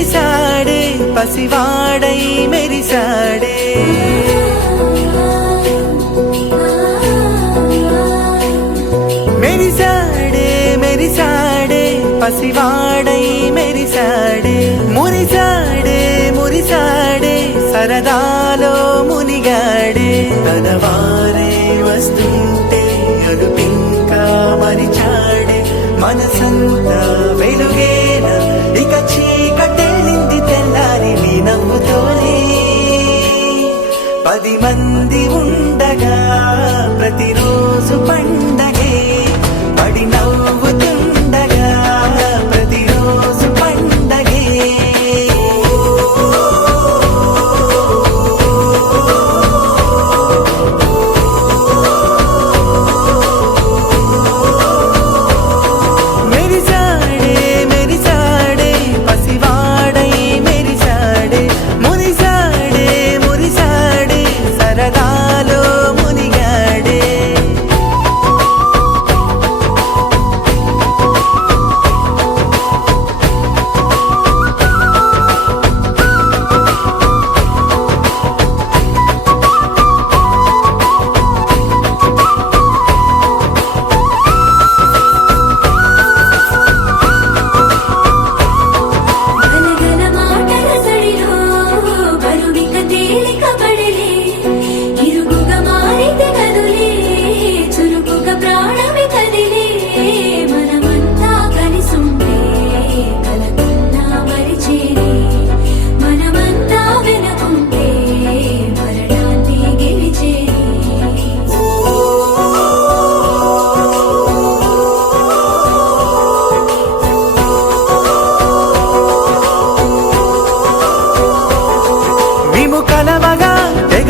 వెలిసాడే పసివాడై మెరిసాడే మెరిసాడే మెరిసాడే పసివాడై మెరిసాడే మురిసాడే మురిసాడే సరదాలో మునిగాడే. తన వారే వస్తుంటే అడుపింకా మరిచాడే. మనసంతా వెలుగే మంది ఉండగా ప్రతిరోజు పండుగ.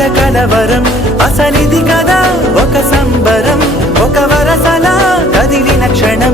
ఒక కలవరం అసలిది కదా ఒక సంబరం ఒక వరసలా కదిలిన క్షణం.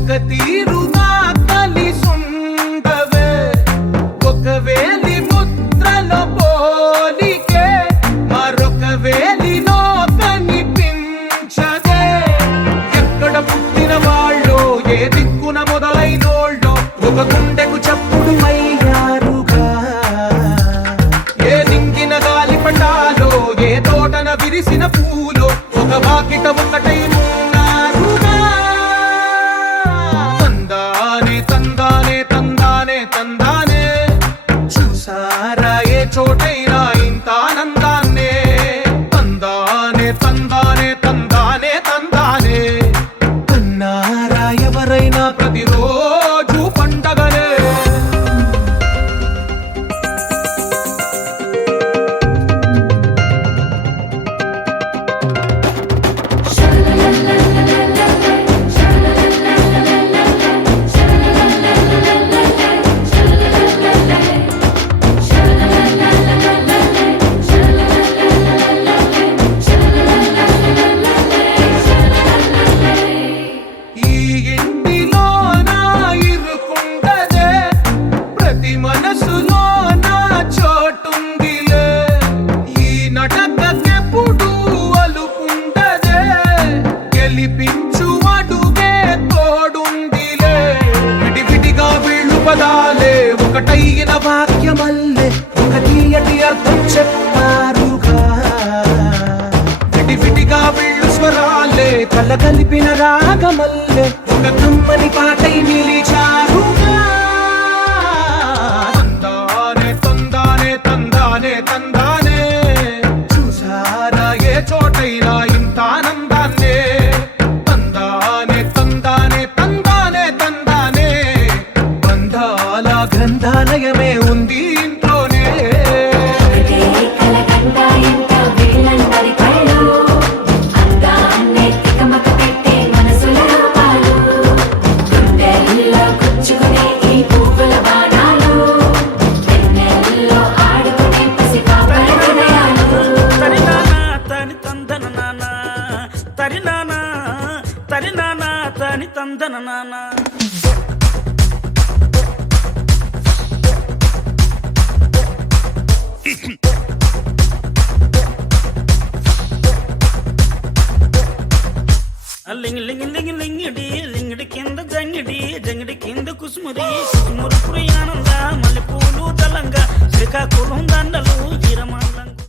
ఒక తీరుగా కలిసుండవే ఒక వేలి ముద్రల పోలికే మరొక వేలిలో కనిపించదే ఎక్కడ పుట్టిన వాళ్ళు ఏ దిక్కున మొదలైన ముచ్చట వాక్యమల్లే ఒక తీయటి అర్థం చెప్పారుగా విడివిడిగా వీళ్ళు స్వరాలే తల కలిపిన రాగమల్లే ఒక కమ్మని పాటై నిలిచి ദനനന ലിങ്ങടി ലിങ്ങടിക്കെന്ത ജങ്ങടി ജങ്ങടിക്കെന്ത കുസുമതി കുസുമുറി